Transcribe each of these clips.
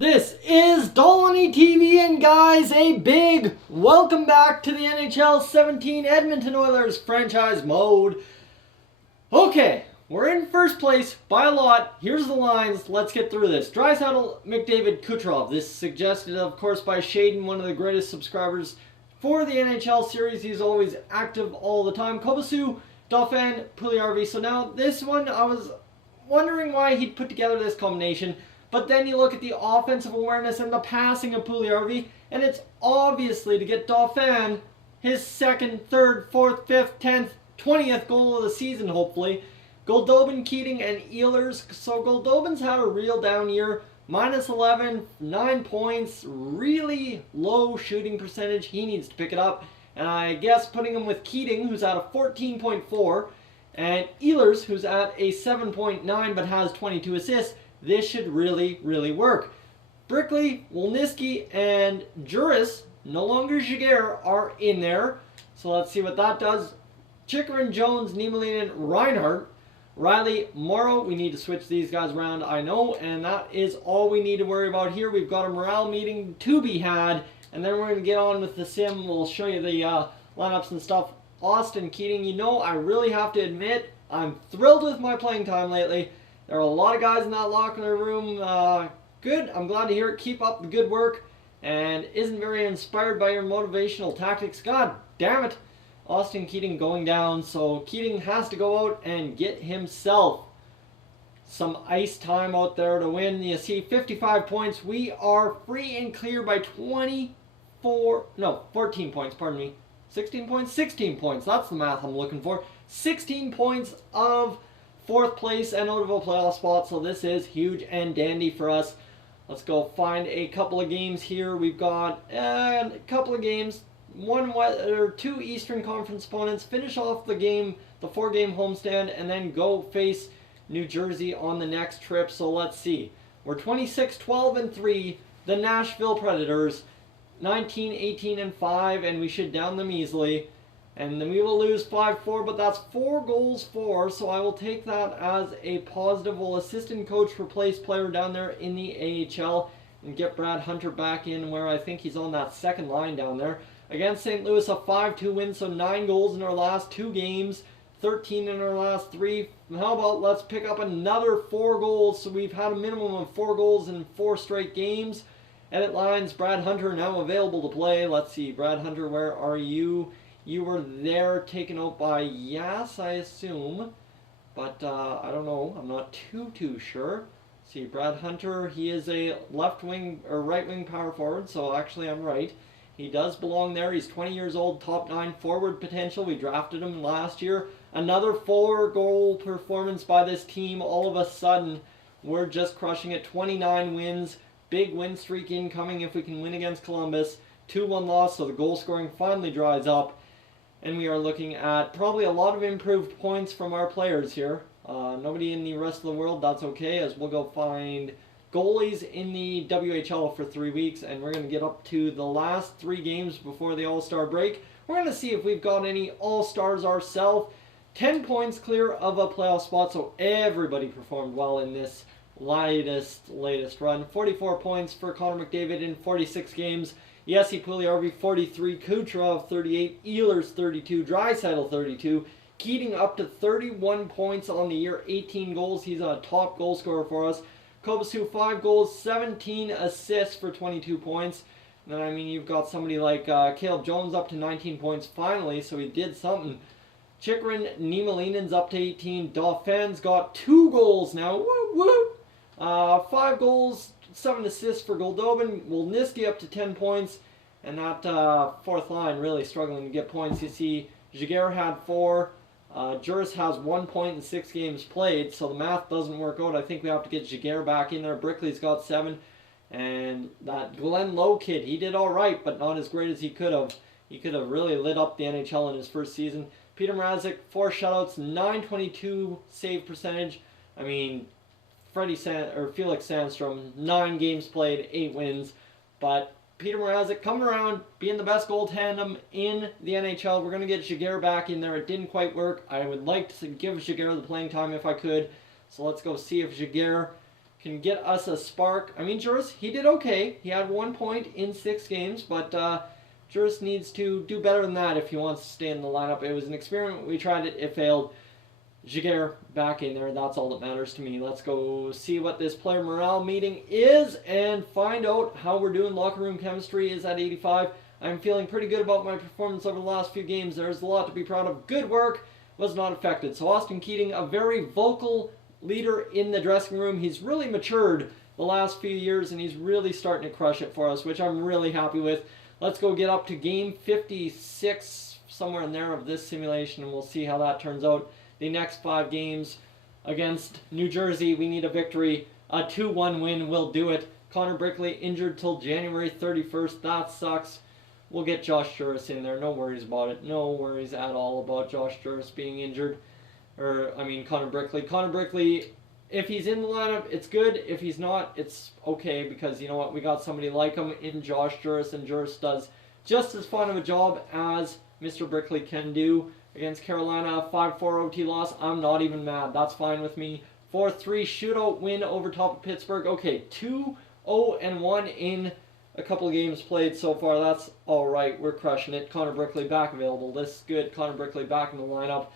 This is Dolany TV, and guys, a big welcome back to the NHL 17 Edmonton Oilers franchise mode. Okay, we're in first place by a lot. Here's the lines. Let's get through this. Draisaitl, McDavid, Kucherov. This is suggested, of course, by Shaden, one of the greatest subscribers for the NHL series. He's always active all the time. Kobasu, Dauphin, Puljujarvi. So now this one, I was wondering why he'd put together this combination. But then you look at the offensive awareness and the passing of Puljujarvi, and it's obviously to get Dauphin his second, third, fourth, fifth, 10th, 20th goal of the season, hopefully. Goldobin, Keating, and Ehlers. So Goldobin's had a real down year. Minus 11, 9 points, really low shooting percentage. He needs to pick it up. And I guess putting him with Keating, who's at a 14.4, and Ehlers, who's at a 7.9 but has 22 assists, this should really work. Brickley, Wolniski, and Juris, no longer Jaguar, are in there. So let's see what that does. Chikrin, Jones, Niemelainen, Reinhardt, Riley, Morrow. We need to switch these guys around, I know. And that is all we need to worry about here. We've got a morale meeting to be had. And then we're going to get on with the sim. We'll show you the lineups and stuff. Austin Keating, you know, I really have to admit, I'm thrilled with my playing time lately. There are a lot of guys in that locker room. Good. I'm glad to hear it. Keep up the good work. And isn't very inspired by your motivational tactics. God damn it. Austin Keating going down. So Keating has to go out and get himself some ice time out there to win. You see 55 points. We are free and clear by 14 points, pardon me. 16 points? 16 points. That's the math I'm looking for. 16 points of fourth place and out of a playoff spot, so this is huge and dandy for us. Let's go find a couple of games here. We've got a couple of games, two Eastern Conference opponents. Finish off the game, the 4-game homestand, and then go face New Jersey on the next trip. So let's see. We're 26-12-3. The Nashville Predators, 19-18-5, and we should down them easily. And then we will lose 5-4, but that's 4 goals for, so I will take that as a positive. We'll assistant coach replace player down there in the AHL and get Brad Hunter back in where I think he's on that second line down there. Against St. Louis, a 5-2 win, so 9 goals in our last 2 games, 13 in our last 3. How about let's pick up another 4 goals, so we've had a minimum of 4 goals in 4 straight games. Edit lines, Brad Hunter now available to play. Let's see, Brad Hunter, where are you? You were there, taken out by Yas, I assume. But I don't know. I'm not too sure. See, Brad Hunter, he is a left wing or right wing power forward, so actually I'm right. He does belong there. He's 20 years old, top 9 forward potential. We drafted him last year. Another 4-goal performance by this team. All of a sudden, we're just crushing it. 29 wins. Big win streak incoming if we can win against Columbus. 2-1 loss, so the goal scoring finally dries up. And we are looking at probably a lot of improved points from our players here. Nobody in the rest of the world, that's okay, as we'll go find goalies in the WHL for 3 weeks, and we're going to get up to the last 3 games before the All-Star break. We're going to see if we've got any All-Stars ourselves. 10 points clear of a playoff spot, so everybody performed well in this latest run. 44 points for Connor McDavid in 46 games. Jesse Puljujarvi 43, Kucherov 38, Ehlers 32, Draisaitl 32, Keating up to 31 points on the year, 18 goals. He's a top goal scorer for us. Kobasu 5 goals, 17 assists for 22 points. And then, I mean, you've got somebody like Caleb Jones up to 19 points finally, so he did something. Chikrin, Niemelainen's up to 18. Dauphin's got 2 goals now. Woo! 5 goals, 7 assists for Goldobin. Wolniski up to 10 points. And that fourth line really struggling to get points. You see, Jaguar had 4. Juris has 1 point in 6 games played. So the math doesn't work out. I think we have to get Jaguar back in there. Brickley's got 7. And that Glenn Lowe kid, he did all right, but not as great as he could have. He could have really lit up the NHL in his first season. Peter Mrazek, 4 shutouts, 922 save percentage. I mean, Felix Sandstrom, 9 games played, 8 wins. But Peter Mrazek coming around, being the best goal tandem in the NHL. We're going to get Jaguar back in there. It didn't quite work. I would like to give Jaguar the playing time if I could. So let's go see if Jaguar can get us a spark. I mean, Juris, he did okay. He had 1 point in 6 games, but Juris needs to do better than that if he wants to stay in the lineup. It was an experiment. We tried it. It failed. Giguère back in there. That's all that matters to me. Let's go see what this player morale meeting is and find out how we're doing. Locker room chemistry is at 85. I'm feeling pretty good about my performance over the last few games. There's a lot to be proud of. Good work was not affected. So Austin Keating, a very vocal leader in the dressing room. He's really matured the last few years, and he's really starting to crush it for us, which I'm really happy with. Let's go get up to game 56, somewhere in there, of this simulation, and we'll see how that turns out. The next 5 games against New Jersey, we need a victory. A 2-1 win will do it. Connor Brickley injured till January 31st. That sucks. We'll get Josh Juris in there. No worries about it. No worries at all about Josh Juris being injured. Connor Brickley. Connor Brickley, if he's in the lineup, it's good. If he's not, it's okay, because you know what? We got somebody like him in Josh Juris, and Juris does just as fun of a job as Mr. Brickley can do. Against Carolina, 5-4 OT loss. I'm not even mad. That's fine with me. 4-3 shootout win over top of Pittsburgh. Okay, 2-0-1 in a couple of games played so far. That's all right. We're crushing it. Connor Brickley back available. This is good. Connor Brickley back in the lineup.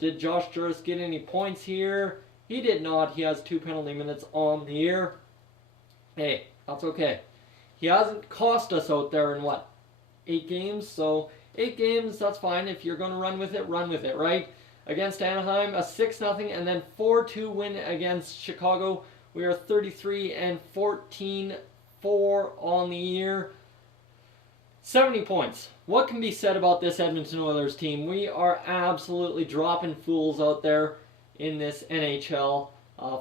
Did Josh Juris get any points here? He did not. He has 2 penalty minutes on the year. Hey, that's okay. He hasn't cost us out there in, what, 8 games? So 8 games, that's fine. If you're going to run with it, right? Against Anaheim, a 6-0 and then 4-2 win against Chicago. We are 33-14 on the year. 70 points. What can be said about this Edmonton Oilers team? We are absolutely dropping fools out there in this NHL.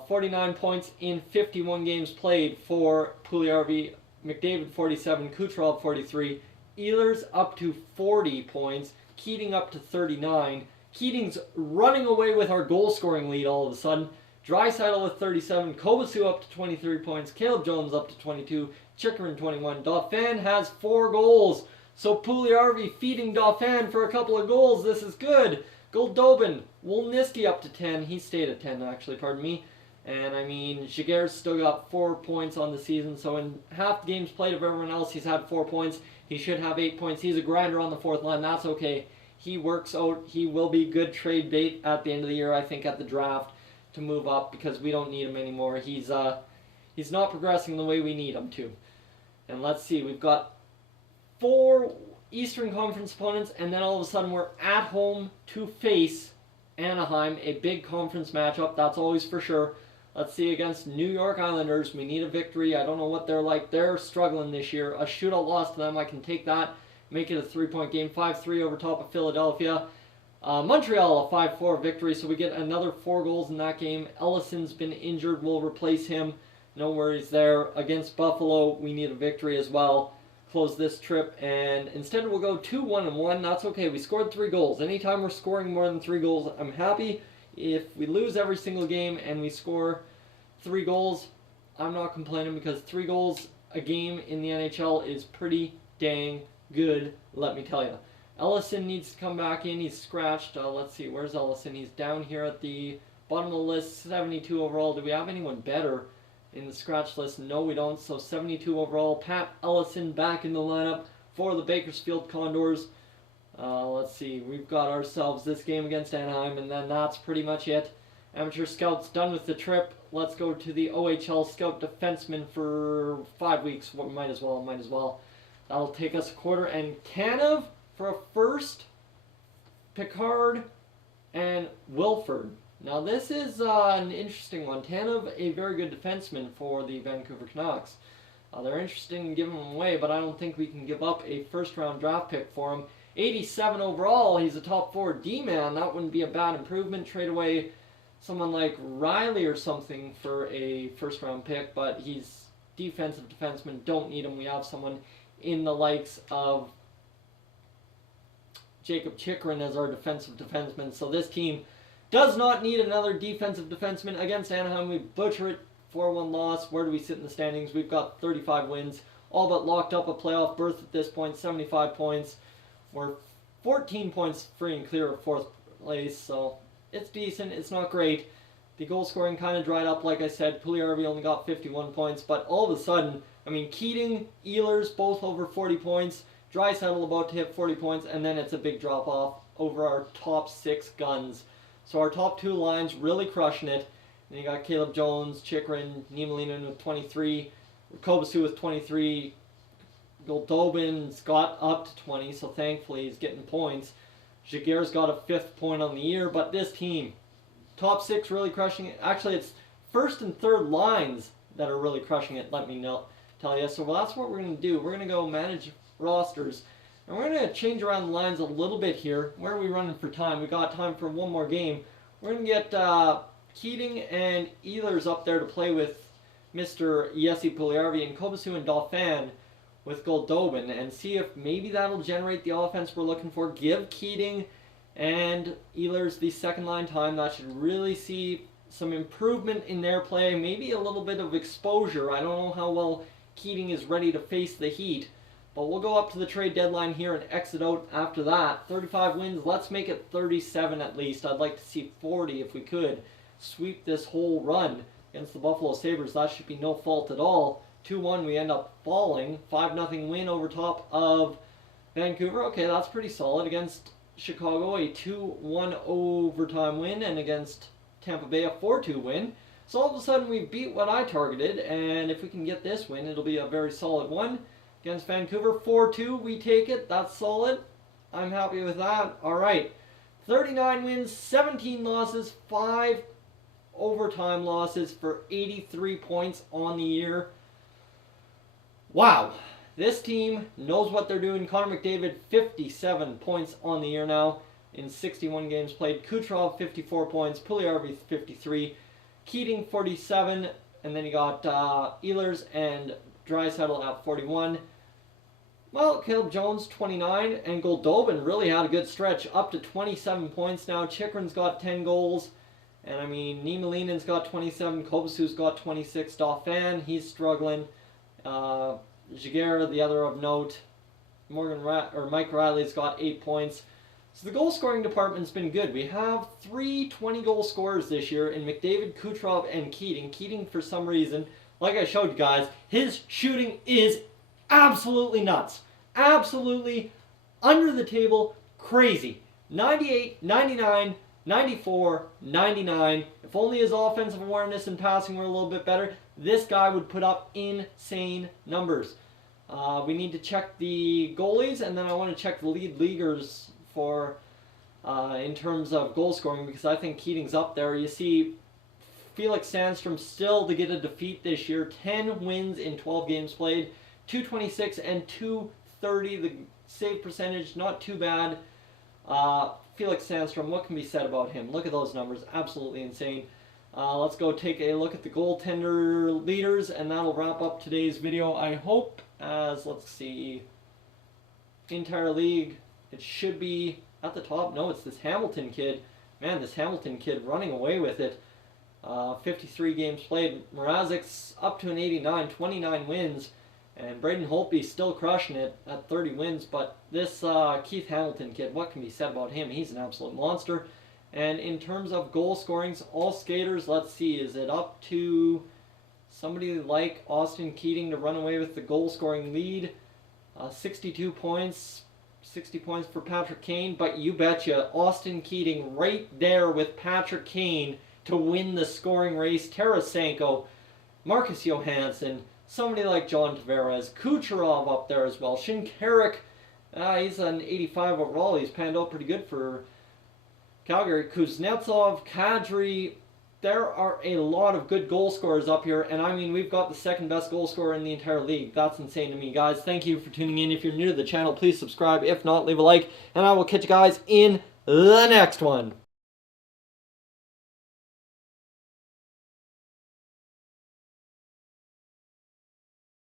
49 points in 51 games played for Puljujarvi, McDavid 47, Kucherov 43, Ehlers up to 40 points, Keating up to 39. Keating's running away with our goal-scoring lead all of a sudden. Draisaitl with 37, Kovacic up to 23 points, Caleb Jones up to 22, Chychrun 21. Dauphin has 4 goals, so Puljujarvi feeding Dauphin for a couple of goals. This is good. Goldobin, Wolniski up to 10. He stayed at 10, actually, pardon me. And, Giguère's still got 4 points on the season, so in half the games played of everyone else, he's had 4 points. He should have 8 points. He's a grinder on the 4th line. That's okay. He works out. He will be good trade bait at the end of the year, I think, at the draft to move up, because we don't need him anymore. He's not progressing the way we need him to. And let's see. We've got 4 Eastern Conference opponents, and then all of a sudden we're at home to face Anaheim, a big conference matchup. That's always for sure. Let's see, against New York Islanders, we need a victory. I don't know what they're like. They're struggling this year. A shootout loss to them, I can take that. Make it a 3-point game. 5-3 over top of Philadelphia. Montreal, a 5-4 victory, so we get another 4 goals in that game. Ellison's been injured. We'll replace him. No worries there. Against Buffalo, we need a victory as well. Close this trip, and instead we'll go 2-1-1. That's okay. We scored 3 goals. Anytime we're scoring more than 3 goals, I'm happy. If we lose every single game and we score 3 goals, I'm not complaining, because 3 goals a game in the NHL is pretty dang good, let me tell you. Ellison needs to come back in. He's scratched. Let's see, where's Ellison? He's down here at the bottom of the list, 72 overall. Do we have anyone better in the scratch list? No, we don't. So 72 overall. Pat Ellison back in the lineup for the Bakersfield Condors. Let's see, we've got ourselves this game against Anaheim, and then that's pretty much it. Amateur scouts done with the trip. Let's go to the OHL scout defenseman for 5 weeks. Well, might as well. That'll take us a quarter. And Tanev for a first, Picard, and Wilford. Now this is an interesting one. Tanev, a very good defenseman for the Vancouver Canucks. They're interested in giving him away, but I don't think we can give up a first-round draft pick for him. 87 overall, he's a top 4 D-man. That wouldn't be a bad improvement. Trade away someone like Riley or something for a first-round pick, but he's defensive defenseman. Don't need him. We have someone in the likes of Jacob Chychrun as our defensive defenseman. So this team does not need another defensive defenseman. Against Anaheim, we butcher it. 4-1 loss. Where do we sit in the standings? We've got 35 wins. All but locked up a playoff berth at this point. 75 points. We're 14 points free and clear of 4th place. So it's decent. It's not great. the goal scoring kind of dried up. Like I said, Puljujarvi only got 51 points, but all of a sudden, I mean, Keating, Ehlers, both over 40 points, Draisaitl about to hit 40 points, and then it's a big drop off over our top 6 guns. So our top 2 lines really crushing it. And you got Caleb Jones, Chychrun, Niemelainen with 23, Kobasu with 23, Goldobin's got up to 20, so thankfully he's getting points. Jaguar's got a 5th point on the year, but this team, top 6 really crushing it. Actually, it's first and third lines that are really crushing it, let me tell you. So that's what we're going to do. We're going to go manage rosters. And we're going to change around the lines a little bit here. Where are we running for time? We got time for one more game. We're going to get Keating and Ehlers up there to play with Mr. Jesse Puljujarvi and Kobasu and Dauphin with Goldobin and see if maybe that'll generate the offense we're looking for. Give Keating and Ehlers the second line time. That should really see some improvement in their play. Maybe a little bit of exposure. I don't know how well Keating is ready to face the heat. But we'll go up to the trade deadline here and exit out after that. 35 wins. Let's make it 37 at least. I'd like to see 40 if we could. Sweep this whole run against the Buffalo Sabres. That should be no fault at all. 2-1, we end up falling. 5-0 win over top of Vancouver. Okay, that's pretty solid. Against Chicago, a 2-1 overtime win. And against Tampa Bay, a 4-2 win. So all of a sudden, we beat what I targeted. And if we can get this win, it'll be a very solid one. Against Vancouver, 4-2, we take it. That's solid. I'm happy with that. All right. 39 wins, 17 losses, 5 overtime losses for 83 points on the year. Wow. This team knows what they're doing. Connor McDavid, 57 points on the year now in 61 games played. Kucherov, 54 points. Puljujarvi, 53. Keating, 47. And then you got Ehlers and Draisaitl at 41. Well, Caleb Jones, 29, and Goldobin really had a good stretch, up to 27 points now. Chychrun's got 10 goals, and I mean, Niemelainen's got 27, Kobasu's got 26, Dauphin, he's struggling. Jaguar, the other of note, Mike Riley's got 8 points. So the goal-scoring department's been good. We have 3 20-goal scorers this year in McDavid, Kucherov, and Keating. Keating, for some reason, like I showed you guys, his shooting is absolutely nuts. Absolutely under the table crazy. 98, 99, 94, 99. If only his offensive awareness and passing were a little bit better, this guy would put up insane numbers. We need to check the goalies, and then I want to check the lead leaguers for in terms of goal scoring, because I think Keating's up there. You see Felix Sandstrom still to get a defeat this year. 10 wins in 12 games played. 226 and 230. The save percentage, not too bad. Felix Sandstrom, what can be said about him? Look at those numbers. Absolutely insane. Let's go take a look at the goaltender leaders, and that'll wrap up today's video, I hope. As, let's see, entire league, it should be at the top. No, it's this Hamilton kid. Man, this Hamilton kid running away with it. 53 games played. Mrazek's up to an 89, 29 wins. And Braden Holtby's still crushing it at 30 wins. But this Keith Hamilton kid, what can be said about him? He's an absolute monster. And in terms of goal scorings, all skaters, let's see, is it up to somebody like Austin Keating to run away with the goal scoring lead? 62 points. 60 points for Patrick Kane. But you betcha, Austin Keating right there with Patrick Kane to win the scoring race. Tarasenko, Marcus Johansson, somebody like John Tavares, Kucherov up there as well. Shinkarik, he's an 85 overall. He's panned out pretty good for Calgary. Kuznetsov, Kadri. There are a lot of good goal scorers up here, and I mean, we've got the second best goal scorer in the entire league. That's insane to me, guys. Thank you for tuning in. If you're new to the channel, please subscribe. If not, leave a like, and I will catch you guys in the next one.